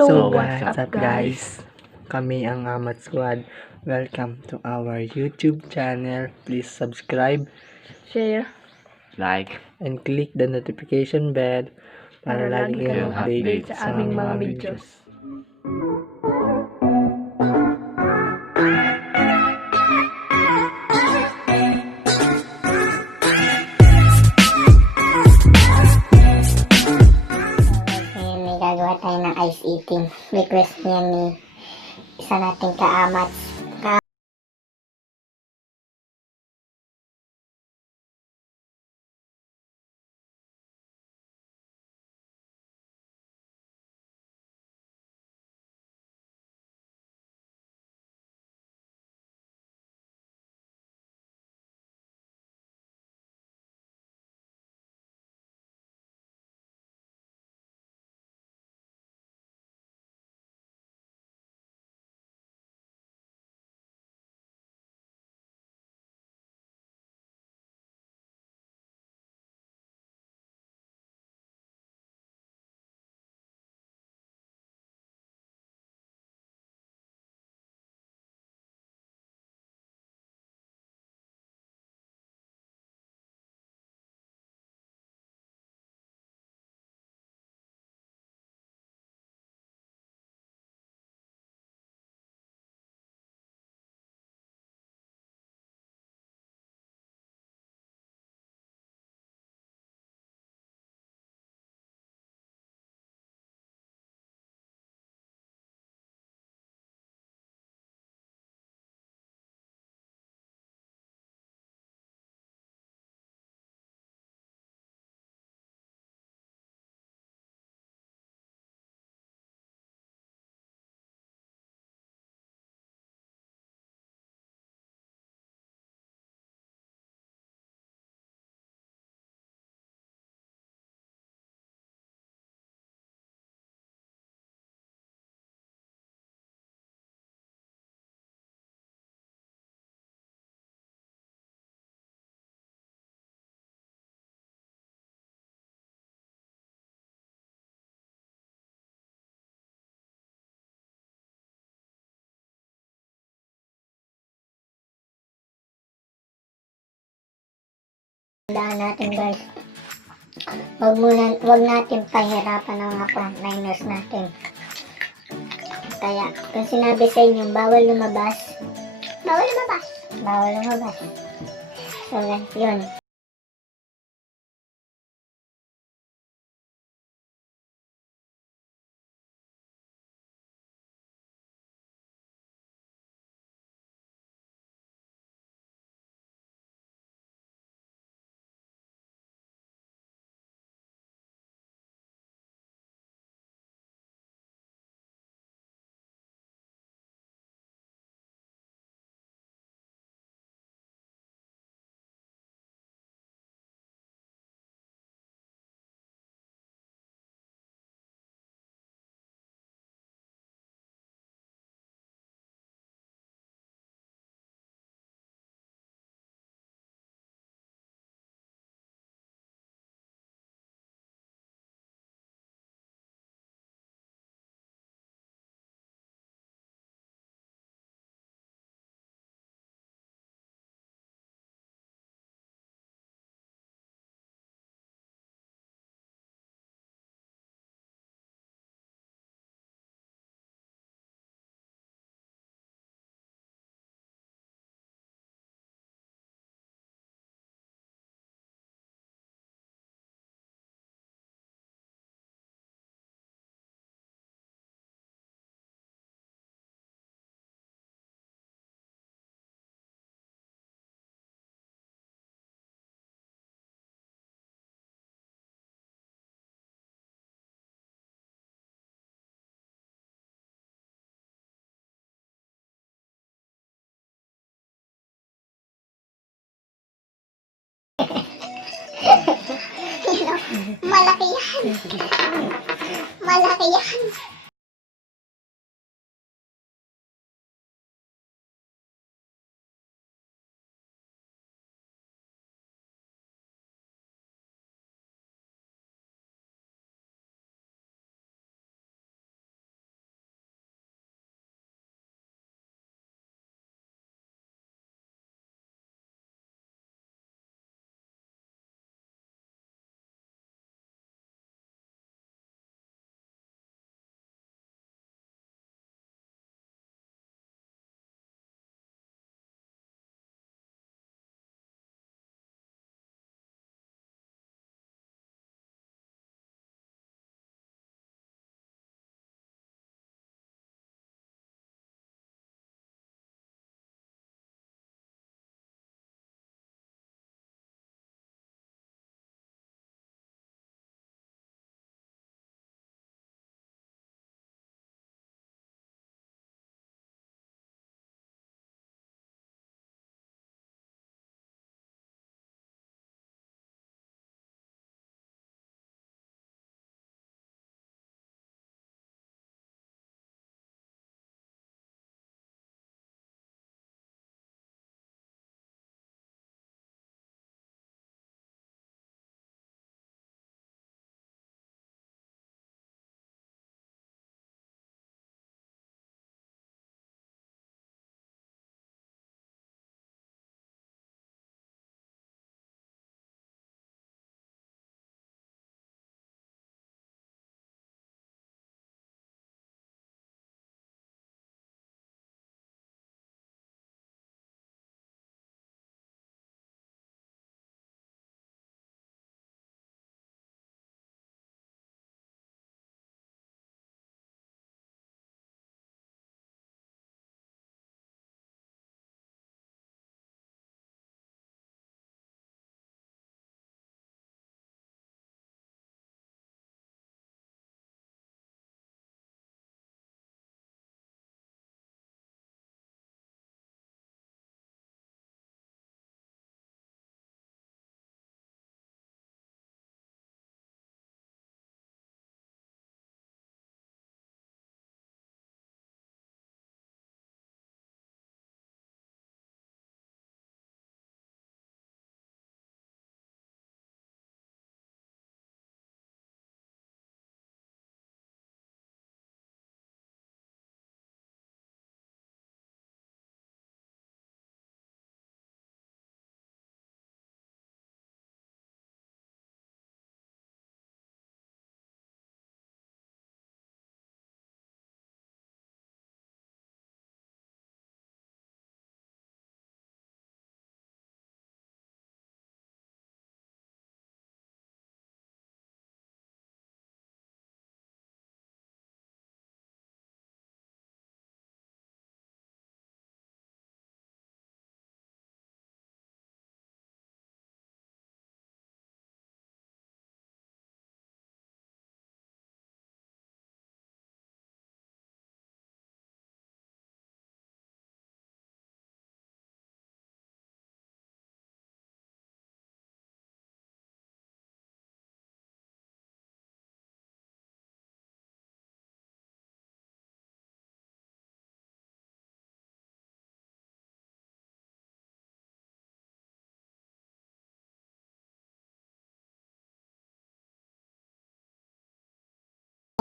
So what's up guys? Kami ang Amat Squad. Welcome to our YouTube channel. Please subscribe, share, like, and click the notification bell para lagi kayong update sa aming mga videos. May gagawa tayo ng ice eating. Request niya ni isa nating kaamat. Tandaan natin guys, wag natin pahirapan ang mga frontliners natin. Kaya kung sinabi sa inyo bawal lumabas. So guys, yun. Malaki yan.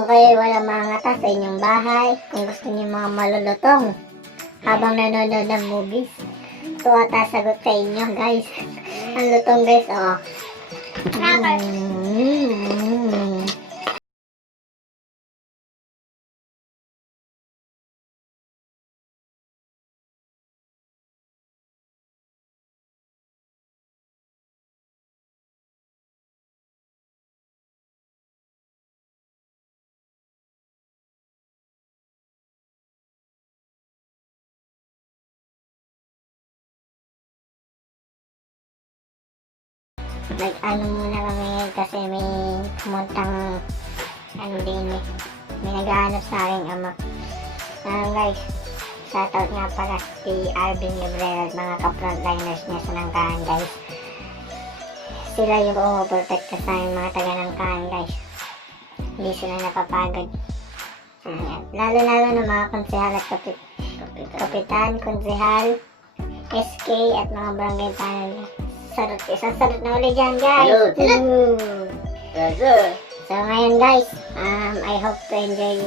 kayo wala mangata sa inyong bahay, kung gusto niyo mga malulutong habang nanonood ng movies, ito ata sagot sa inyo guys. Ang lutong guys, oh. Nag-ano muna kami ngayon kasi may pumuntang din eh. May nag-aanap sa aking ama. Guys, shoutout nga pala si Alvin Gabriel at mga ka-frontliners niya sa Nangkaan guys. Sila yung pumuprotekta sa amin mga taga Nangkaan guys. Hindi sila napapagod. Lalo-lalo na mga konsehal at kapitan, konsehal, SK at mga barangay panel. Isang sarot na ulit dyan guys. So ngayon guys, I hope to enjoy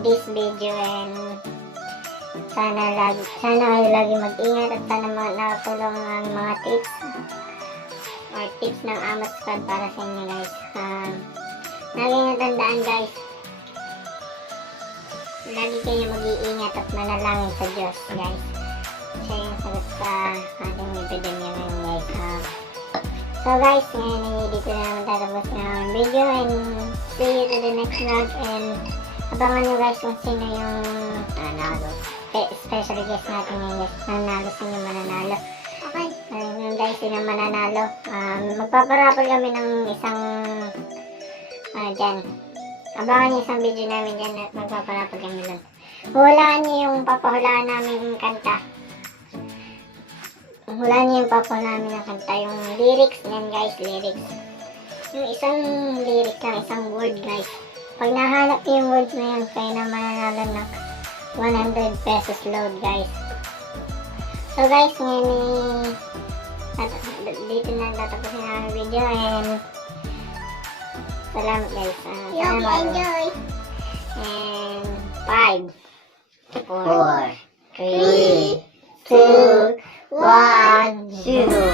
this video, and sana kayo lagi mag-ingat at sana nakatulong ang mga tips ng Amat Squad para sa inyo guys. Lagi nyo tandaan guys, lagi kayo mag-iingat at manalangin sa Diyos guys. Siya yung sagot sa ating epidemya ngayon guys. So guys, ngayon dito na naman tatapos ng video, and see you to the next vlog, and abangan nyo guys kung sino yung nanalo. Special guest natin ngayon guys. Nanalo, sino mananalo. Okay. Ngayon guys, sino mananalo. Magpaparapol kami ng isang dyan. Abangan nyo isang video namin dyan at magpaparapol kami doon. Hulaan nyo yung papahulaan namin kanta. Hulaan niyo yung papa namin na kanta, yung lyrics niyan guys, lyrics. Yung isang lyric lang, isang word guys. Pag nahanap niyo yung words na yun, kayo na mananalo ng 100 pesos load guys. So guys, ngayon dito na tatapusin ang video, and salamat guys. Enjoy. And 5, 4, 3, 2, 1, 0.